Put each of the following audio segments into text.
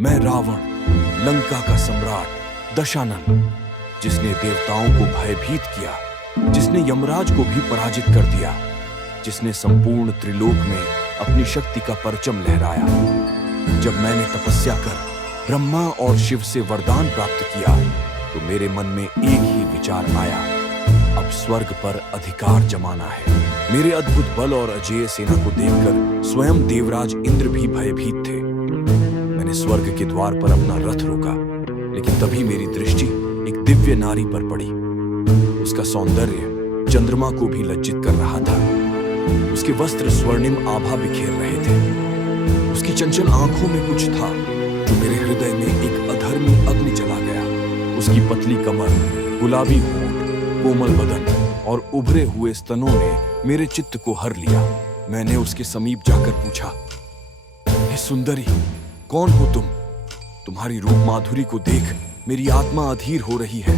मैं रावण, लंका का सम्राट दशानन, जिसने देवताओं को भयभीत किया, जिसने यमराज को भी पराजित कर दिया, जिसने संपूर्ण त्रिलोक में अपनी शक्ति का परचम लहराया। जब मैंने तपस्या कर ब्रह्मा और शिव से वरदान प्राप्त किया तो मेरे मन में एक ही विचार आया, अब स्वर्ग पर अधिकार जमाना है। मेरे अद्भुत बल और अजेय सेना को देखकर स्वयं देवराज इंद्र भी भयभीत थे। मैंने स्वर्ग के द्वार पर अपना रथ रोका, लेकिन तभी मेरी दृष्टि एक दिव्य नारी पर पड़ी। उसका सौंदर्य चंद्रमा को भी लज्जित कर रहा था। उसके वस्त्र स्वर्णिम आभा बिखेर रहे थे। उसकी चंचल आंखों में कुछ था जो मेरे हृदय में एक अधर्मी अग्नि जला गया। उसकी पतली कमर, गुलाबी होंठ, कोमल बदन और उभरे हुए स्तनों ने मेरे चित्त को हर लिया। मैंने उसके समीप जाकर पूछा, हे सुंदरी, कौन हो तुम? तुम्हारी रूप माधुरी को देख मेरी आत्मा अधीर हो रही है।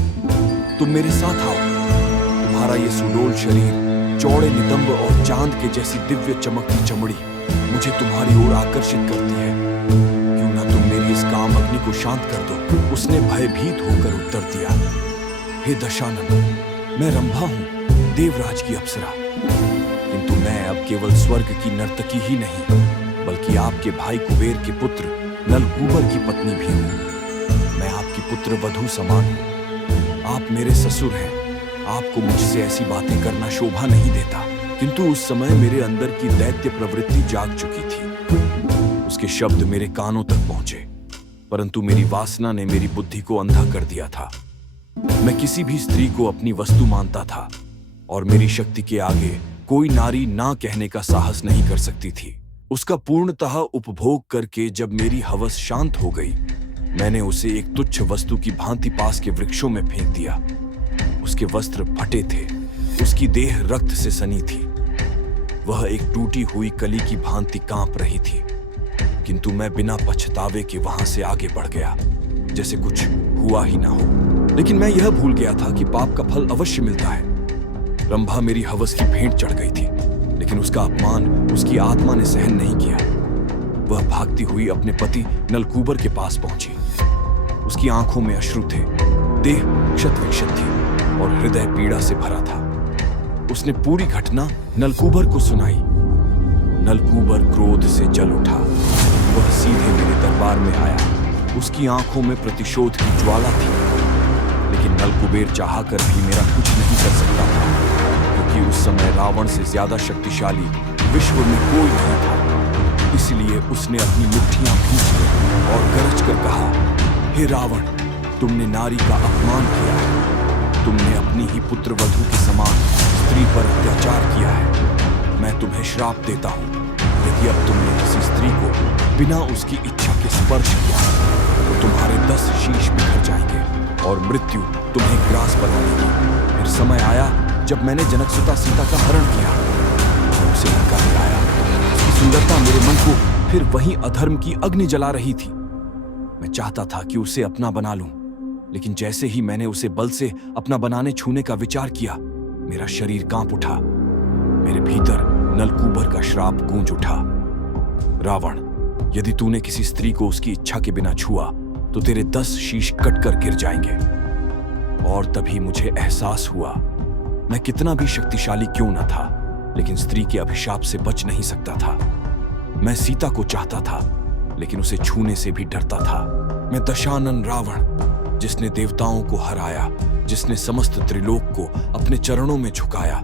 तुम मेरे साथ आओ। तुम्हारा ये सुडोल शरीर, चौड़े नितंब और चांद के जैसी दिव्य चमकती चमड़ी मुझे तुम्हारी ओर आकर्षित करती है। क्यों ना तुम मेरी इस काम अग्नि को शांत कर दो। उसने भयभीत होकर उत्तर दिया, हे दशानन, मैं रंभा हूं, देवराज की अप्सरा। किंतु मैं अब केवल स्वर्ग की नर्तकी ही नहीं, बल्कि आपके भाई कुबेर के पुत्र नलकूबर की पत्नी भी हूं। मैं आपकी पुत्र वधू समान हूं। आप मेरे ससुर हैं। आपको मुझसे ऐसी बातें करना शोभा नहीं देता। किंतु उस समय मेरे अंदर की दैत्य प्रवृत्ति जाग चुकी थी। उसके शब्द मेरे कानों तक पहुंचे, परंतु मेरी वासना ने मेरी बुद्धि को अंधा कर दिया था। मैं किसी भी स्त्री को अपनी वस्तु मानता था और मेरी शक्ति के आगे कोई नारी ना कहने का साहस नहीं कर सकती थी। उसका पूर्णतः उपभोग करके जब मेरी हवस शांत हो गई, मैंने उसे एक तुच्छ वस्तु की भांति पास के वृक्षों में फेंक दिया। उसके वस्त्र फटे थे, उसकी देह रक्त से सनी थी। वह एक टूटी हुई कली की भांति कांप रही थी। किंतु मैं बिना पछतावे के वहां से आगे बढ़ गया, जैसे कुछ हुआ ही ना हो। लेकिन मैं यह भूल गया था कि पाप का फल अवश्य मिलता है। रंभा मेरी हवस की भेंट चढ़ गई थी, लेकिन उसका अपमान उसकी आत्मा ने सहन नहीं किया। वह भागती हुई अपने पति नलकूबर के पास पहुंची। उसकी आंखों में अश्रु थे, देह क्षत-विक्षत थी और हृदय पीड़ा से भरा था। उसने पूरी घटना नलकूबर को सुनाई। नलकूबर क्रोध से जल उठा। वह सीधे मेरे दरबार में आया। उसकी आंखों में प्रतिशोध की ज्वाला थी, लेकिन नलकूबर चाहकर भी मेरा कुछ नहीं कर सकता था, क्योंकि उस समय रावण से ज्यादा शक्तिशाली विश्व में कोई नहीं था। इसलिए उसने अपनी मुट्ठियां खींच ली और गरज कर कहा, हे रावण, तुमने नारी का अपमान किया है। तुमने अपनी ही पुत्रवधू के समान स्त्री पर अत्याचार किया है। मैं तुम्हें श्राप देता हूं, यदि अब तुमने किसी स्त्री को बिना उसकी इच्छा के स्पर्श किया तो तुम्हारे 10 शीश बिखर जाएंगे और मृत्यु तुम्हें ग्रास बना लेगी। फिर समय आया जब मैंने जनकसुता सीता का हरण किया, उसे लंका ले आया। उसकी सुंदरता मेरे मन को फिर वही अधर्म की अग्नि जला रही थी। मैं चाहता था कि उसे अपना बना लूं, लेकिन जैसे ही मैंने उसे बल से अपना बनाने छूने का विचार किया, मेरा शरीर कांप उठा। मेरे भीतर नलकूबर का श्राप गूंज उठा, रावण, यदि तूने किसी स्त्री को उसकी इच्छा के बिना छुआ तो तेरे 10 शीश कटकर गिर जाएंगे। और तभी मुझे एहसास हुआ, मैं कितना भी शक्तिशाली क्यों न था, लेकिन स्त्री के अभिशाप से बच नहीं सकता था। मैं सीता को चाहता था, लेकिन उसे छूने से भी डरता था। मैं दशानन रावण, जिसने देवताओं को हराया, जिसने समस्त त्रिलोक को अपने चरणों में झुकाया,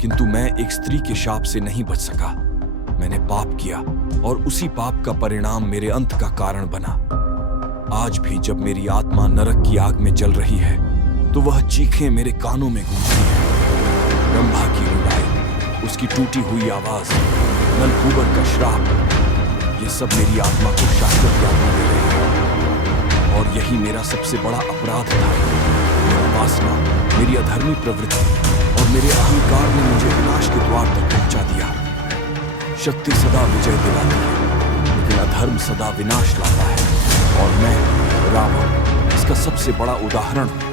किंतु मैं एक स्त्री के शाप से नहीं बच सका। मैंने पाप किया और उसी पाप का परिणाम मेरे अंत का कारण बना। आज भी जब मेरी आत्मा नरक की आग में जल रही है तो वह चीखें मेरे कानों में गूंजती हैं। रंभा की रुलाई, उसकी टूटी हुई आवाज, नलकूबर का श्राप, ये सब मेरी आत्मा को शाश्वत यातना दे रहे हैं। और यही मेरा सबसे बड़ा अपराध था। मेरी वासना, मेरी अधर्मी प्रवृत्ति और मेरे अहंकार ने मुझे विनाश के द्वार तक पहुंचा दिया। शक्ति सदा विजय दिलाती है, लेकिन अधर्म सदा विनाश लाता है। और मैं रावण इसका सबसे बड़ा उदाहरण हूं।